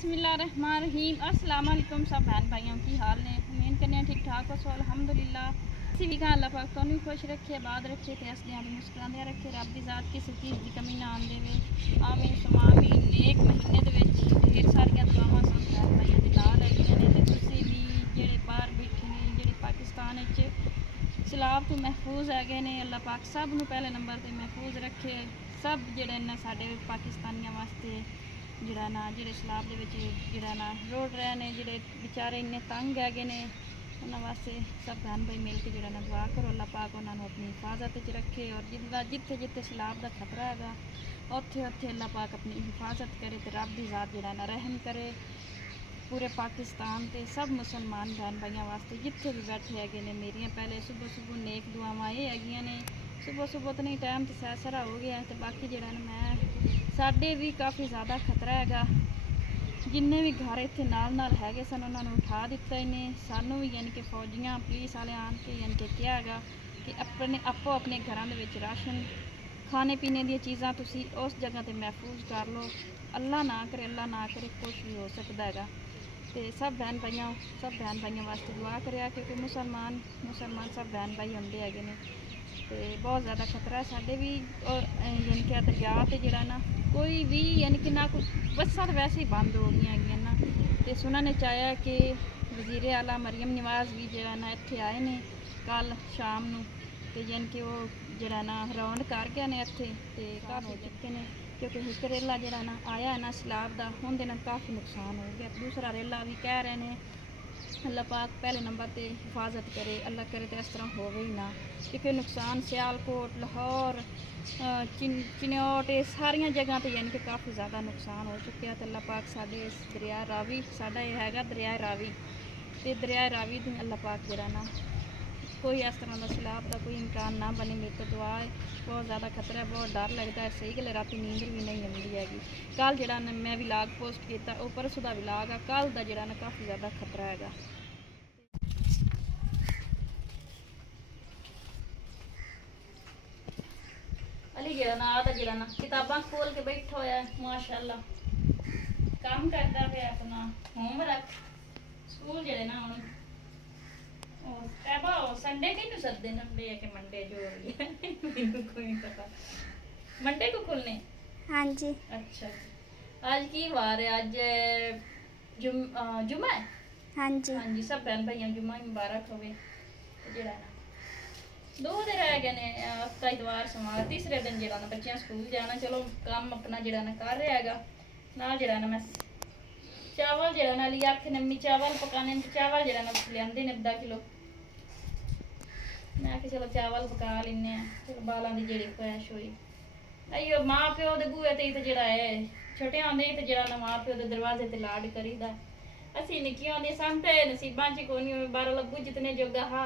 बिस्मिल्लाहिर्रहमानिर्रहीम। अस्सलाम वालेकुम सब बहन भाइयों की हाल ने उम्मीद करने ठीक ठाक हो सो अल्हम्दुलिल्लाह। इसी भी का अल्लाह पाक तो खुश रखे आबाद रखे ते हसदियां दी मुस्कुरांदियां रखे रब दी ज़ात किसी चीज़ की कमी ना आन देवे। आमीन सुमा आमीन। नेक महीने दे विच ढेर सारियां दुआवां सब बहन भाइयों दे नाल हैगियां ने ते तुसीं भी जेहड़े बाहर बैठे ने जेहड़े पाकिस्तान विच सैलाब तो महफूज हैगे ने अल्लाह पाक सब नूं पहले नंबर ते महफूज रखे। सब जेहड़े ने साडे पाकिस्तानियां वास्ते जिहड़ा ना जेहड़े सैलाब दे विच जिहड़ा ना रोड़ रहे ने जेहड़े बेचारे इन्ने तंग हैगे ने उन्हां वास्ते सब बहन भाई मिल के जिहड़ा ना दुआ करो अल्लाह पाक उन्हां नूं अपनी हिफाजत च रखे और जिद्दां जिथे जिथे सैलाब दा खतरा हैगा उत्थे उत्थे अल्लाह पाक अपनी हिफाजत करे ते रब दी ज़ात जिहड़ा ना रहम करे पूरे पाकिस्तान ते सब मुसलमान बहन भाइयों वास्ते जिथे भी बैठे हैगे ने। मेरियां पहले सुबह सुबह नेक दुआवां ये हैगियां ने। सुबह सुबह तो नहीं टाइम तो सैसरा हो गया तो बाकी जिहड़ा ना मैं साडे भी काफ़ी ज़्यादा खतरा हैगा। जिन्ने भी घर इत्थे नाल नाल हैगे सन उन्हां नूं उठा दिता इन्हें सानू भी यानी कि फौजियां पुलिस वाले आन के यानी कि क्या हैगा कि अपने आपो अपने घरां दे विच राशन खाने पीने दी चीज़ां तुसी उस जगह ते महफूज कर लो। अल्लाह ना करे कुछ भी हो सकता हैगा। तो सब बहन भाइयों वास्ते दुआ करें क्योंकि मुसलमान सब बहन भाई होंदे हैगे ने। तो बहुत ज़्यादा खतरा है साढ़े भी और यानी कि दरिया तो जरा ना कोई भी यानी कि ना कोई बसा तो वैसे ही बंद हो गई है ना। तो सुना ने चाहा कि वज़ीर आला मरियम नवाज़ भी जरा ना इत्थे आए ने कल शाम नूं ते यानी कि वो जरा ना राउंड कर गए ने इत्थे ते काफ़ी हो चुके हैं क्योंकि एक रेला जरा ना आया है ना सैलाब का उनके नाल काफ़ी नुकसान हो गया। दूसरा रेला भी कह रहे हैं अल्लाह पाक पहले नंबर ते हिफाजत करे अल्लाह करे तो इस तरह होवे ही ना क्योंकि नुकसान सियालकोट लाहौर चिन्योट ये सारिया जगह तो यानी कि काफ़ी ज़्यादा नुकसान हो चुके हैं। तो अल्लाह पाक साढ़े इस दरिया रावी साढ़ा ये हैगा दरिया रावी तो दरिया रावी तो अल्लाह पाक जरा ना कोई इस तरह का सैलाब का कोई इम्कान ना बने। मेरी तो दुआ है बहुत ज़्यादा खतरा है बहुत डर लगता है। सही गल रात नींद भी नहीं आती हैगी। कल जरा मैं विलाग पोस्ट किया वो परसों का विलाग आ कल का जरा काफ़ी ज़्यादा खतरा है। अली जरा ना आता जरा ना किताबां खोल के बैठा होया है माशाअल्लाह काम करता पे अपना होमवर्क स्कूल जड़े ना हम संडे के सदे नंडे के मंडे जो कोई पता मंडे को खुलने। हाँ जी। अच्छा आज की वार है आज जुम्मा है। हाँ जी। हाँ जी सब बहन भाइयों जुम्मा मुबारक होवे। जरा ना 2 दिन रह गए ने हफ्ता इतवार सोमवार तीसरे दिन जरा ना बच्चियां स्कूल जाना चलो काम अपना जरा ना कर रहा हैगा नाल जरा ना मैं चावल जरा ना लिया आखे नम्मी चावल पकाने चावल जरा ना लियाते ने आधा किलो मैं चलो चावल पका लेने चलो बालों की जी ख्वाहिश हुई अयो माँ प्यो के बूहे ते जरा है छोटे आंदे तो जरा ना माँ प्यो के दरवाजे ते लाड करीदा असी निक्की आंदी सन ते नसीबां च कोई नहीं बारह अब्बू जितने जोगा हा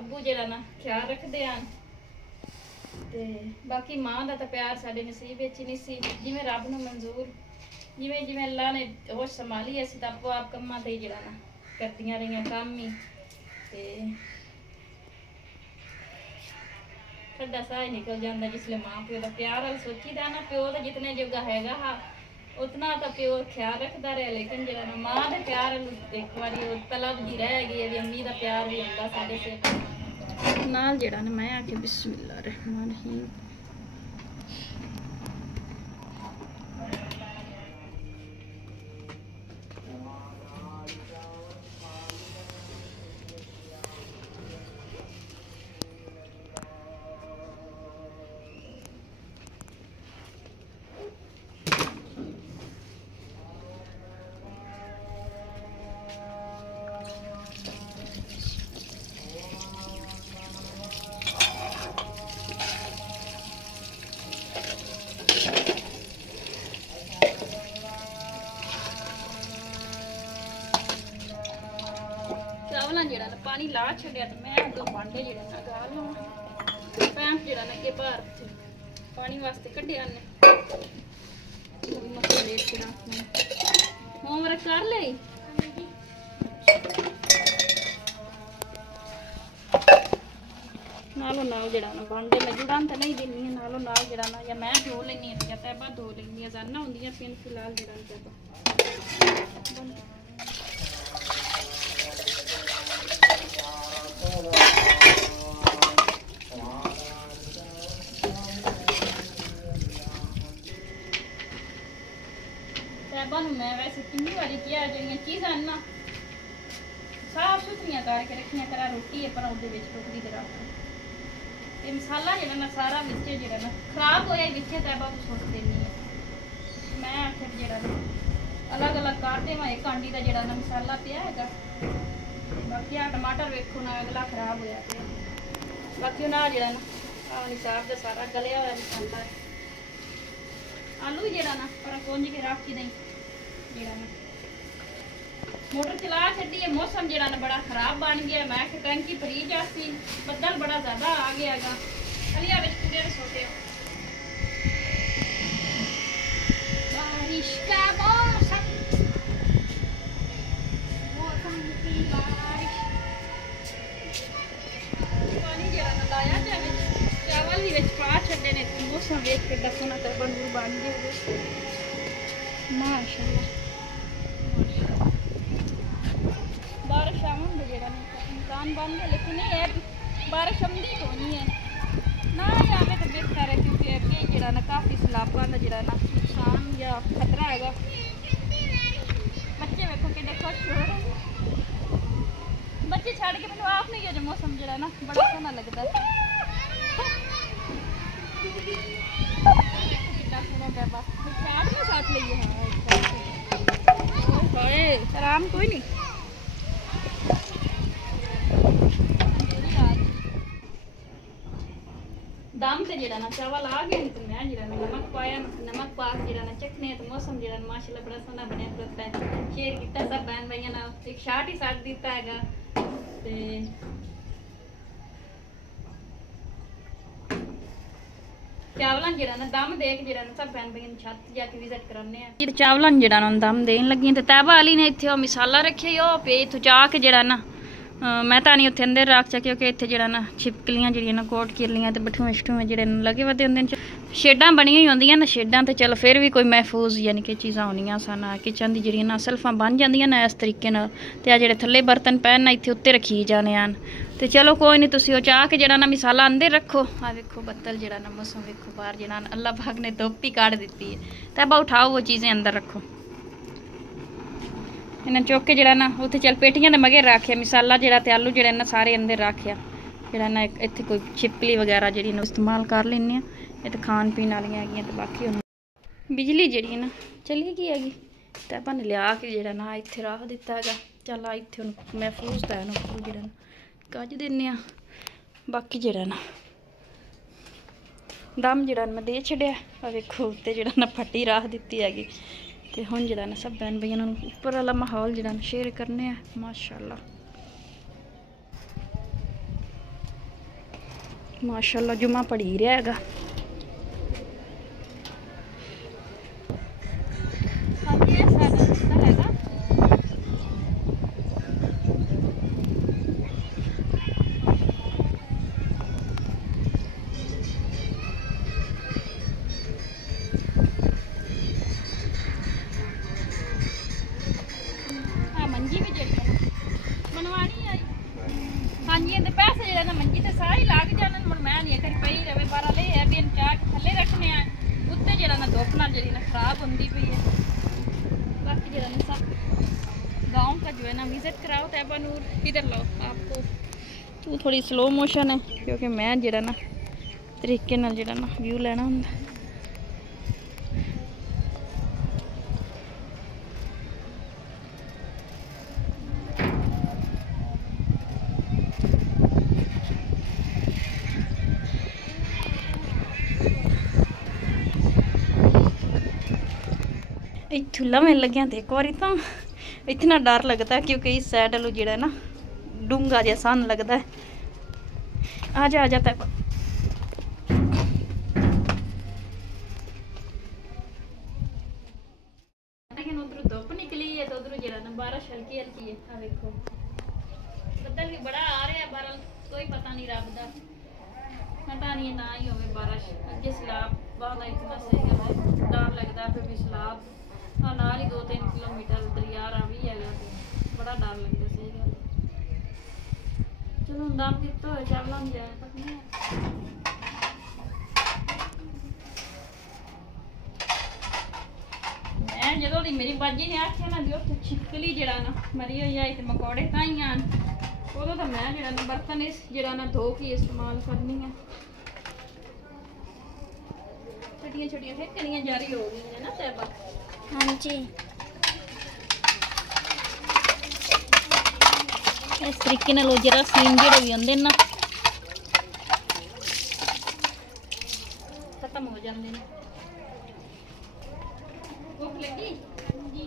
अब्बू जरा ना ख्याल रखते हैं ते बाकी माँ का तो प्यार साडे नसीब ही नहीं सी जिवें रब नूं मंजूर जिवें जिवें अल्लाह ने होश संभाली असी तो आपो आप कम्मां ते जरा ना करदियां रहियां काम ही ते साडा साह निकल जाता जिसले माँ प्यो का प्यार वाल सोचीदा ना प्यो तो जितने जोगा हैगा हा उतना तो प्यो ख्याल रखता रहा लेकिन जरा ना माँ के प्यार एक बारी तलब जी रह गई है अम्मी का प्यार भी होंदा साडे से नाल जरा ना मैं आके बिस्मिल्लाहिर्रहमानिर्रहीम चावलों जरा ना पानी ला छड़िया तो मैं 2 भांडे जरा ना गाल लवां पैंप जरा ना के बाहर पानी वास्ते कढ़िया ने होमवर्क कर ले नालों नाल जड़ा ना बनते मैं जुड़ान तो नहीं दिनी नालों नाल जड़ा ना या मैं धो लेनी या तैबा धो लेनी जाना होंदियां पिन फिलहाल जड़ा तैबा तैबा मैं वैसे कितनी बारी किया जो चीज़ां ना साफ सुथरियां करके रखियां करा रोटी है पर उहदे विच टोकरी दे रख ये मसाला जड़ा ना सारा विच जड़ा ना खराब होया विच तैबा को सुट देनी है मैं आखिर जड़ा अलग अलग कर देवां एक आंडी दा जड़ा ना मसाला पिया हैगा बाकी आ टमाटर वेखो ना अगला खराब होया पिया बाकी ना जड़ा ना आ निसाब दा सारा गलिया होया मसाला आलू जड़ा ना पर कोंज के रख के नहीं जड़ा ना मोटर चला छड़ी है मौसम जड़ा ना बड़ा खराब बन गया मैं कि टंकी भरी जासी बदल बड़ा ज्यादा आ गयागा अलिया विच पूरे सोटे बारिश का मौसम की बारिश पानी जड़ा ना लाया जावे चावल ही विच पा छड़े ने मौसम देख के दसो ना तो बन गए माशाल्लाह बारिश आउंदी जड़ा इंसान बन गया लेकिन ये बारिश आउंदी तो नहीं है ना यावे तो बेहतर है क्योंकि अगे जड़ा ना काफ़ी सैलाबां दा जड़ा ना नुकसान या खतरा हैगा बच्चे वेखो किन्ने खुश हो रहे बच्चे छड़ के मैनूं आप नहीं जो मौसम जड़ा ना बड़ा सोहना लगदा कितना सोहना डब्बा साथ में साथ लईए हां आराम कोई नहीं दम से जड़ा ना चावल आ गए तो मैं जड़ा नमक पाया नमक पा के जड़ा ना चखने तो मौसम जड़ा माशाल्लाह बड़ा सोहना बनया करता है शेयर किया सब बहन भाइयों ना एक शाट ही साथ दिता हैगा ते चावलां जड़ा ना दम देख जड़ा ना सब बहन भाइयों छत जाके विजिट कराने हैं फिर चावलां जड़ा ना दम देन लगी ते तैबा अली ने इत्थे मसाला रखे ओ पे इत्थों चा के जड़ा ना मैं तो नहीं उत्थे अंदर रख चा क्योंकि इत्थे जड़ा ना छिपकलियां जड़ियां ना कोट किरलियां ते बठूए शठूए जड़े लगे वधे होंदे शेडां बनियां ही होंदियां ना शेडां ते चल फिर भी कोई महफूज यानी कि चीज़ां होनियां सन किचन दी जड़ियां ना सल्फां बन जांदियां ना इस तरीके नाल ते आ जेह्ड़े थल्ले बर्तन पैन ना इत्थे उत्ते रखी जाने आन ते चलो कोई नहीं तुसीं ओह चाह के जड़ा ना मसाला अंदर रखो आ वेखो बत्तल जड़ा ना मौसम वेखो बाहर जड़ा अल्लाह पाक ने धुप्प ही काट दित्ती है तैबा उठाओ वो चीज़ें अंदर रखो इन्हें चुक के जड़ा ना उत्थे चल पेटियां दे मगे रखे मसाला जड़ा ते आलू जड़े ना सारे अंदर रखे जड़ा ना इत्थे कोई छिपकली वगैरह जड़ी ना इस्तेमाल कर लैने ये तो खान पीन वाली हैगियां ते बाकी बिजली जड़ी ना चली गई हैगी तैबा ने लिया के जड़ा ना इत्थे रख दिता हैगा चल इत्थे महफूज तो है ना जड़ा ना कज दिन्ने बाकी जड़ा ना दम जड़ा मैं दे छड़िया वेखो उत्ते जड़ा ना फट्टी रख दित्ती हैगी ते हुण जड़ा ना सब बहन भाइयों उपर वाला माहौल जड़ा शेयर करने माशाल्लाह माशाल्लाह जुम्मा पढ़ी रहा हैगा मंजी भी जड़ी बनवानी आई हाँ जी ये पैसे जरा ना मंजी ते सारे लग जाने मैं नहीं करी पई रवे बारा ले है भी चाह थले रखने उत्ते जरा ना धुप नाल जड़ी ना खराब होंदी पई है बाकी जरा ना सब गांव का जो है ना विजिट कराओ तैबा नूर इधर लो आपको तू थोड़ी स्लो मोशन है क्योंकि मैं जरा ना तरीके नाल जरा ना व्यू लेना हुंदा इत्थों लवें लग्या तो एक बार तो इतना डर लगता है क्योंकि इस साइड वालों जो ना डूंगा जैसा सन लगता है आ जाता है लेकिन उधर धुप निकली है तो उधर जरा ना बारिश हल्की हल्की है देखो बदल भी बड़ा आ रहा है बारल कोई पता नहीं रब दा हटानी ना ही होवे बारिश अगे सैलाब बहुत इतना सही है डर लगता है भी सैलाब हाँ नाल ही 2-3 किलोमीटर दरिया रावी है बड़ा डर लगता सही गल चलो दम कितो चल हम जाए तक नहीं मैं जो दी मेरी बाजी ने आख्या ना दी उत्थे छिपकली जड़ा ना मरी हुई आई ते मकोड़े ताई आन उदों तो मैं जड़ा ना बर्तन इस जड़ा ना धो के इस्तेमाल करनी है छोटियां छोटियां फेकनियां जारी हो गई है ना तैबा हाँ जी इस तरीके नाल जरा सीन जेड़े भी आंदे ना खत्म हो जाते हैं भूख लगी जी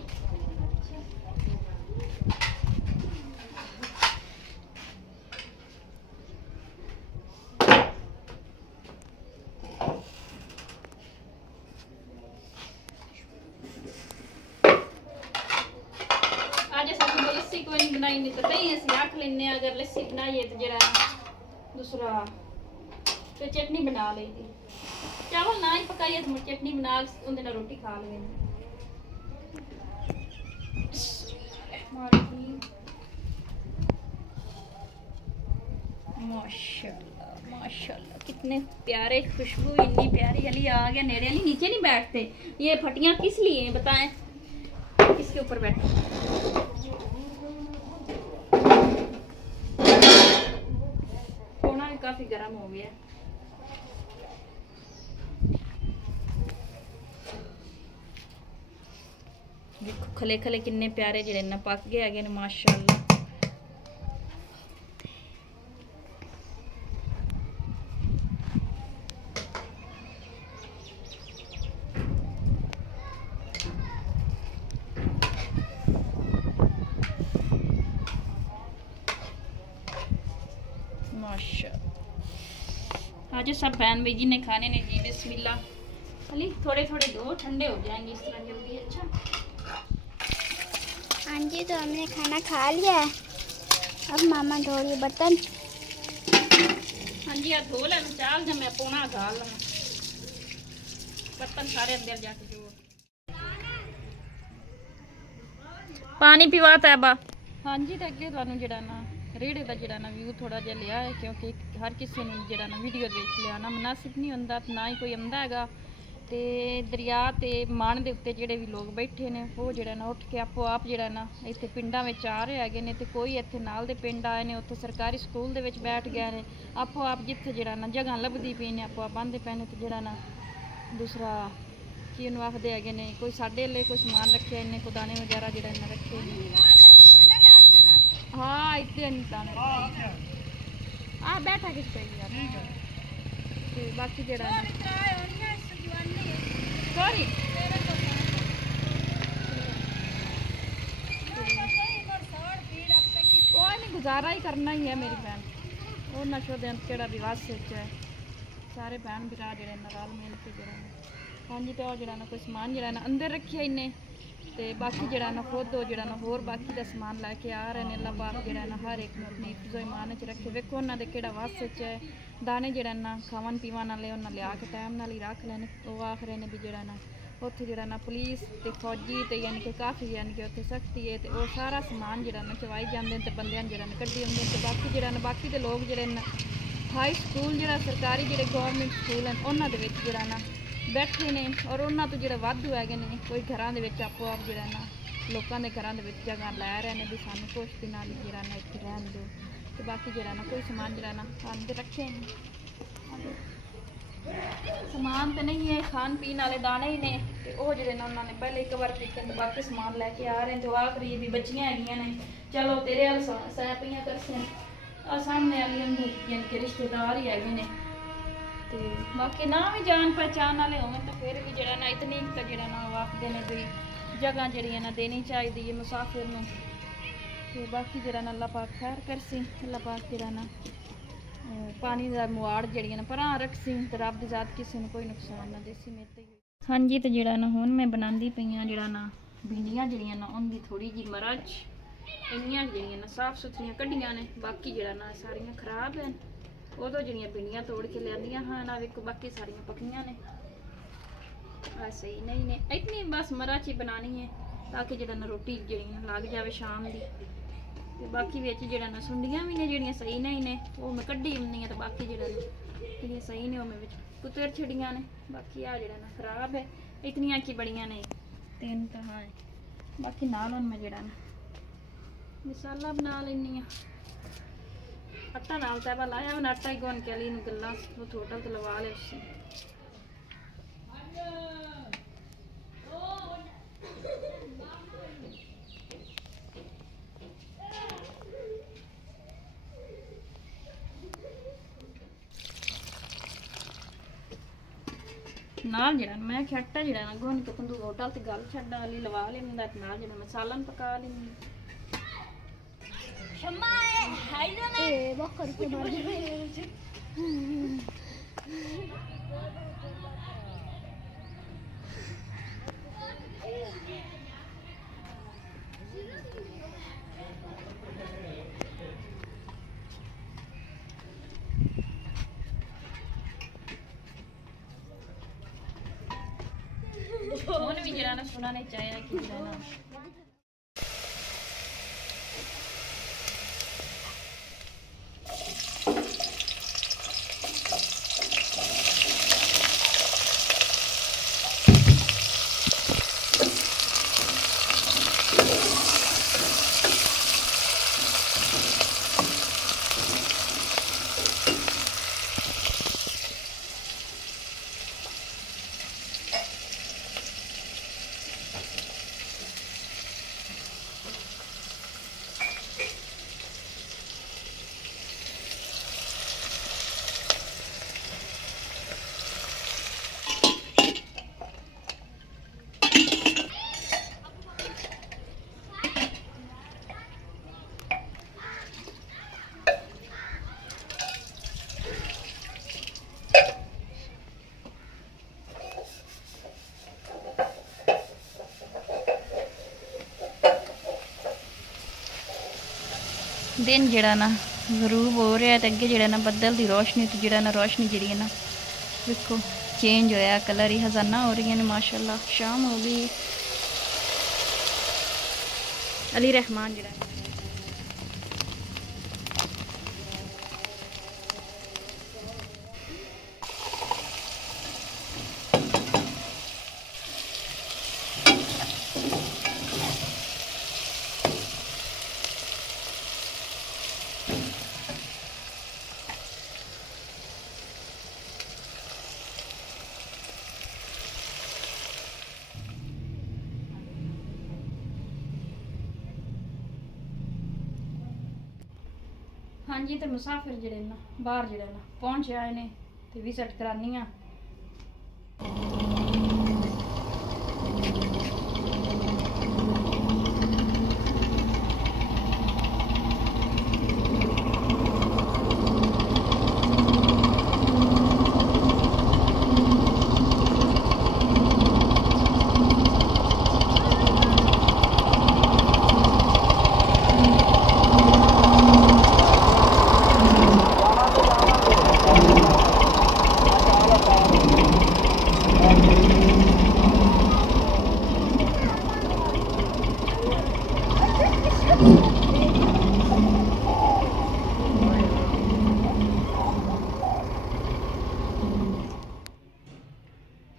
लस्सी कोई नहीं बनाई नहीं तो कहीं असं आख लें अगर लस्सी बनाइए तो जरा दूसरा तो चटनी बना ली चावल ना ही पकाइए तो चटनी बना उन्हें रोटी खा लें माशाल्लाह माशाल्लाह कितने प्यारे खुशबू इतनी प्यारी अली आ गया नेड़े अली नीचे नहीं बैठते ये फटियां किस लिए बताएं किसके ऊपर बैठे काफी गर्म हो गया देखो खले खले किन्ने प्यारे जेड़े ना पक गए आगे ने माशाल्लाह माशाल्लाह आज सब बहन भाई जी ने खाने ने जी बिस्मिल्लाह अली थोड़े थोड़े दो ठंडे हो जाएंगे इस तरह जल्दी अच्छा हाँ जी तो हमने खाना खा लिया है अब मामा धो रही बर्तन हाँ जी धो लेना चाल जब मैं पोना घाल लगा बर्तन सारे अंदर जाके जोड़ पानी पिवा तैबा हाँ जी तो अगे तुहानू जिहड़ा ना रेड़े का जिहड़ा ना व्यू थोड़ा जिहा लिया है क्योंकि हर किसी ने जिहड़ा ना वीडियो विच लियाना मुनासिब नहीं हुंदा ना ही कोई आंदा हैगा ते दरिया ते मान दे उत्ते जिहड़े भी लोग बैठे ने वो जिहड़ा ना उठ के आपो आप जिहड़ा ना इत्थे पिंडां विच आ रहे हैगे ने ते कोई इत्थे नाल दे पिंड आए ने उत्थे सरकारी स्कूल दे विच बैठ गए ने आपो आप जिथे जिहड़ा ना जगह लभदी पई ने आपो आप आंदे पए ने ते जिहड़ा ना दूसरा की उन्होंने आखदे हैगे ने कोई साडे ले कोई समान रखे इन्ने को दाने वगैरह जिहड़ा इन्ने रखे ने हाँ इतने दाने हाँ बैठा किस पे बाकी जरा सॉरी कोई नहीं गुजारा ही करना ही है मेरी बहन वो नशो दिन केड़ा रिवाज से है सारे बहन भरा जड़े नाल मिल के जरा हाँ जी तो जरा ना कोई समान जरा ना अंदर रखे इन्ने ते बाकी जरा ना खुद जरा ना होर बाकी का समान लैके आ रहे हैं अल्लाह पाक जरा ना हर एक अपनी हिफ्ज़ो ईमान च रखे वेखो उन्होंने दे केड़ा वस है दाने जरा ना खावन पीवन वाले उन्हें लिया के टाइम नाल ही रख लेने वो आखरे ने भी जरा ना उत्थे जरा ना पुलिस ते फौजी ते यानी कि काफ़ी यानी कि उत्थे सख्ती है तो वो सारा समान जरा ना चवाई जाते हैं तो बंदियां जरा ना कड्डी आंदे ते बाकी जरा ना बाकी दे लोग जड़े हाई स्कूल जरा सरकारी जड़े गौरमेंट स्कूल हैं उन्होंने दे विच जरा ना बैठे ने और उन्होंने तो जो वाधू है ने कोई घर आपो आप जरा ना लोगों के घर जगह लै रहे हैं भी सानू कुछ दिन जरा ना इतने रहन दो तो बाकी जरा ना कोई समान जरा ना खान के रखे हैं समान तो नहीं है खान पीन वाले दाने ही ने तो वो जो उन्होंने पहले ही कवर किए तो बाकी समान लैके आ रहे हैं तो आखिरी भी बच्चियां हैगियां ने चलो तेरे वाल सै पईयां करसे सामने वाली यानी कि रिश्तेदार ही है ने तो बाकी ना भी जान पहचान वाले हों तो फिर भी जरा ना इतनी तो जरा ना आखते हैं भी जगह जड़ियाँ ना देनी चाहिए मुसाफिर में तो बाकी जरा ना अल्लाह पाक खैर करसी अल्लाह पाक जरा ना पानी का मुआड़ जड़ियाँ ना भरा रखसी तो रब की जात किसी ने कोई नुकसान ना देसी मेरे हाँ जी तो जरा ना हुण मैं बनाती पई हाँ जरा ना भिंडियाँ जड़ियाँ ना उनकी थोड़ी जी मरच इन्नियां जड़ियाँ ना साफ सुथरियां कड्डियां ने बाकी जरा ना सारियां खराब हैं उदों जिहड़ियां भिंडियां तोड़ के लियांदियां हाँ ना वेखो बाकी सारियां पकियां ने सही नहीं ने इतनी बस मराची बनानी है ताकि जिहड़ा ना रोटी जिहड़ी लग जाए शाम की ते बाकी विच जिहड़ा ना सुंडियां भी ने जिहड़ियां सही नहीं ने वो मैं कड्ढी आउंदी हां ते बाकी जिहड़ा ना जिहड़ियां सही ने वो मैं विच कुतर छड़ियां ने बाकी आ जिहड़ा ना खराब है इतनियां की बड़ियां ने तीन तो हाँ बाकी नाल हुण मैं जिहड़ा ना मसाला बना लैनी हां आटा नाल तैबा लाया मैं आटा ही गुन के अली नूं गल्लां होटल ते लवा लिया उससे नाल जड़ा मैं आटा जड़ा ना गुन के तंदूर होटल ते गल छड्डा अली लवा लेंदा नाल जड़ा मसाला पका लेंदी शम्मा है ना ए बकर के मार फोन भी जरा ना सुना नहीं चाहिए कि जरा ना दिन जड़ा ना गरूब हो रहा है तो अगे जड़ा ना बदल की रोशनी तो जड़ा ना रोशनी जी है ना देखो चेंज होया कलर ही हजाना हो रही है माशाल्लाह शाम हो गई अली रहमान जड़ा हाँ जी तो मुसाफिर जड़े ना बाहर जड़े ना पहुँच आए ने तो विजिट करानी हाँ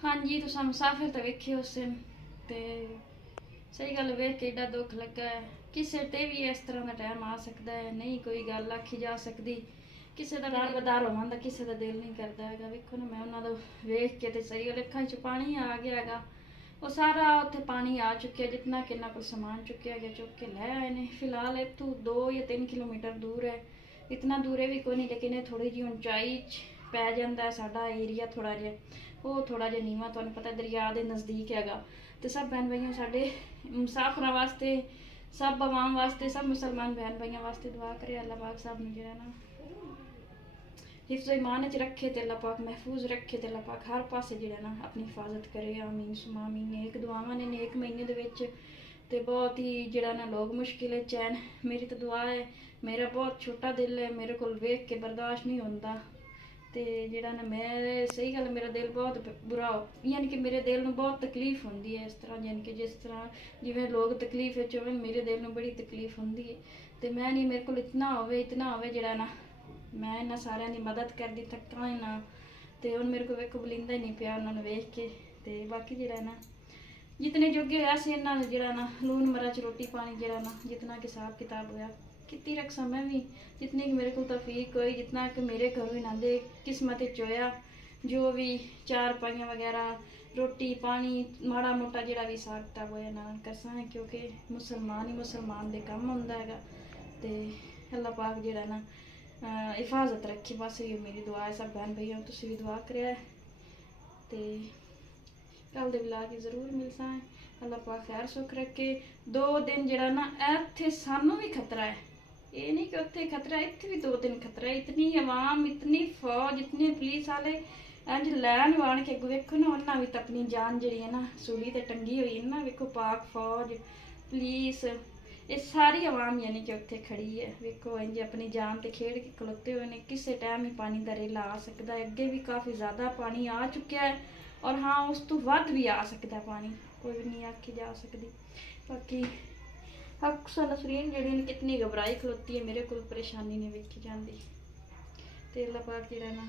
हाँ जी तुसा मुसाफिर तो वेखे उस दिन ते सही गल वेख के एडा दुख लगा है किसी ते भी इस तरह का टाइम आ सकता है नहीं कोई गल आखी जा सकती किसी का दार बदार होना किसी का दिल नहीं करता है वेखो ना मैं उन्होंने वेख के सही गल अखा च पानी आ गया है वो सारा उत्थे पानी आ चुके जितना किन्ना कोई समान चुकया गया चुक के लै आए ने फिलहाल इतों 2 या 3 किलोमीटर दूर है इतना दूर भी कोई नहीं लेकिन थोड़ी जी ऊंचाई पै जाता है साडा एरिया थोड़ा जिहा वो थोड़ा जिहा नीवा तुहानूं पता दरिया के नज़दीक हैगा तो सब बहन भाइयों साडे मुसाफिरां वास्ते सब आवाम वास्ते सब मुसलमान बहन भाइयों वास्ते दुआ करे अल्लाह पाक साहब नूं जिहड़ा ना हिफ्ज़ ईमान च रखे तो अल्लाह पाक महफूज रखे तो अल्लाह पाक हर पासे जिहड़ा ना अपनी हिफाजत करे आमीन सुमा आमीन नेक दुआवां ने नेक महीने दे विच ते बहुत ही जिहड़ा ना लोग मुश्किल चैन मेरी तो दुआ है मेरा बहुत छोटा दिल है मेरे को वेख के बर्दाश्त नहीं होता ਤੇ ਜਿਹੜਾ ਨਾ ਮੈਂ ਸਹੀ ਗੱਲ ਮੇਰਾ ਦਿਲ ਬਹੁਤ ਬੁਰਾ ਯਾਨੀ ਕਿ ਮੇਰੇ ਦਿਲ ਨੂੰ ਬਹੁਤ ਤਕਲੀਫ ਹੁੰਦੀ ਹੈ ਇਸ ਤਰ੍ਹਾਂ, ਯਾਨੀ ਕਿ ਜਿਸ ਤਰ੍ਹਾਂ ਜਿਵੇਂ ਲੋਕ ਤਕਲੀਫ ਵਿੱਚ ਹੋਵੇ ਮੇਰੇ ਦਿਲ ਨੂੰ ਬੜੀ ਤਕਲੀਫ ਹੁੰਦੀ ਹੈ। ਤੇ ਮੈਂ ਨਹੀਂ, ਮੇਰੇ ਕੋਲ ਇਤਨਾ ਹੋਵੇ ਜਿਹੜਾ ਨਾ ਮੈਂ ਇਹਨਾਂ ਸਾਰਿਆਂ ਦੀ ਮਦਦ ਕਰਦੀ ਥੱਕਾਂ ਨਾ। ਤੇ ਹੁਣ ਮੇਰੇ ਕੋਲ ਵੇਖੋ ਬਲਿੰਦਾ ਹੀ ਨਹੀਂ ਪਿਆ ਉਹਨਾਂ ਨੂੰ ਵੇਖ ਕੇ। ਤੇ ਬਾਕੀ ਜਿਹੜਾ ਨਾ ਜਿਤਨੇ ਜੋਗੇ ਹੋਇਆ ਸੀ ਇਹਨਾਂ ਨੂੰ ਜਿਹੜਾ ਨਾ ਲੂਣ ਮਿਰਚ ਰੋਟੀ ਪਾਣੀ ਜਿਹੜਾ ਨਾ ਜਿतना कि हिसाब किताब होया कितनी रक्षा मैं भी जितनी कि मेरे को तौफीक हुई, जितना कि मेरे घरों इन्हों दे किस्मत होया, जो भी चार पाइयां वगैरह रोटी पानी माड़ा मोटा जिहड़ा भी हिसाब किताब होया ना करसा है, क्योंकि मुसलमान ही मुसलमान दे काम हुंदा हैगा। ते अल्लाह पाक जिहड़ा ना हिफाजत रखे, बस ये मेरी दुआ है। सब बहन भैया तुसीं भी दुआ करिया ते कल दे विलाग जरूर मिलसा है। अल्लाह पाक खैर सुख रखे। 2 दिन जरा ना इत्थे सानू भी खतरा है, ये नहीं कि उत्थे खतरा है, इत्थे भी 2 दिन खतरा है। इतनी आवाम इतनी फौज इतने पुलिस वाले इंज लैन वाण के अगों वेखो ना, उन्हां भी तो अपनी जान जी है ना सूली ते टंगी हुई है ना। वेखो पाक फौज पुलिस ये सारी आवाम यानी कि उत्थे खड़ी है। वेखो इंज अपनी जान ते खेड़ के खलोते हुए ने, किसी टाइम ही पानी दा रेला आ सकता है। अगे भी काफ़ी ज़्यादा पानी आ चुका है और हाँ उस तो वध भी आ सकता पानी, कोई भी नहीं आखी जा सकती। बाकी अक्सर नसरीन जी कितनी घबराई खलोती है, मेरे को परेशानी नहीं वेखी जाती। तो अल्लाह पाक जिहड़ा ना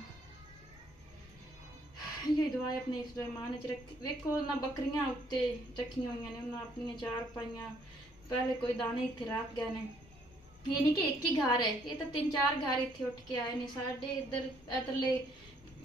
ये दुआ अपने इस ईमान च रख। वेखो ना बकरियां उत्ते रखियां हुई ने, उन्हें अपनियां चार पाइयां पहले कोई दाने इत्थे रख गए ने। ये नहीं कि एक ही घर है, ये तो 3-4 घर इत्थे उठ के आए ने साडे इधर इधरले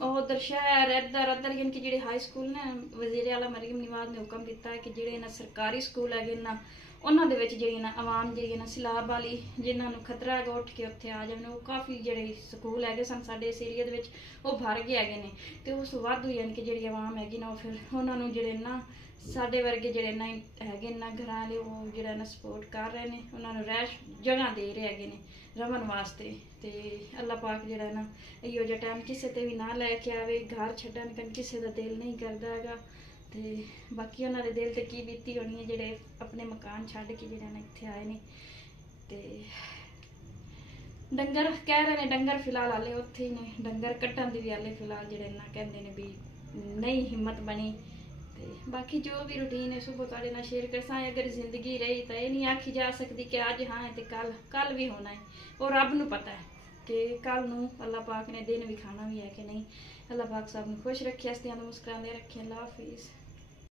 उधर शहर इधर उधर। यानी कि जेडे हाई स्कूल ने वजीर आला मरीम नवाज ने हुक्म दिता है कि जेडे ना सरकारी स्कूल है ना उन्हां दे विच जेहड़ी ना आवाम जी ना सैलाब वाली जिन्होंने खतरा है उठ के उत्थे आ जाए। वो काफ़ी जेडे स्कूल है सन साडे इस एरिया दे विच वो भर गए है ने। तो उस वाधू यानी कि जेहड़ी आवाम हैगी ना फिर उन्होंने जेडे ना साडे वर्गे जेडे ना है ना घर वाले वो जेड़ा ना सपोर्ट कर रहे हैं, उन्होंने रैश जगह दे रहे हैं रवन वास्ते। तो अल्लाह पाक जेड़ा ना इहो जिहा टाइम किसी ते भी ना लैके आवे, घर छड्डन कन किसी का दिल नहीं करता हैगा। तो बाकी उन्होंने दिल ते की बीती होनी है जेडे अपने मकान छड्ड के जेड़ा ना इत्थे आए ने। तो डंगर कह रहे हैं डंगर फिलहाल हाले उत्थे ही ने, डंगर कट्टन दी भी हाले फिलहाल जेड़े ना कहंदे ने भी नहीं हिम्मत बनी। ते बाकी जो भी रूटीन है सुबह तुहाडे नाल शेयर करसा। अगर जिंदगी रही तो ये नहीं आखी जा सकती कि अज हाँ है तो कल भी होना है, वो रब नूं पता है कि कल नूं अल्लाह पाक ने दिन विखाना भी है कि नहीं। अल्लाह पाक सब नूं खुश रखे, हस्तियां तो मुस्कुरांदे रखे। अल्लाह हाफिज़।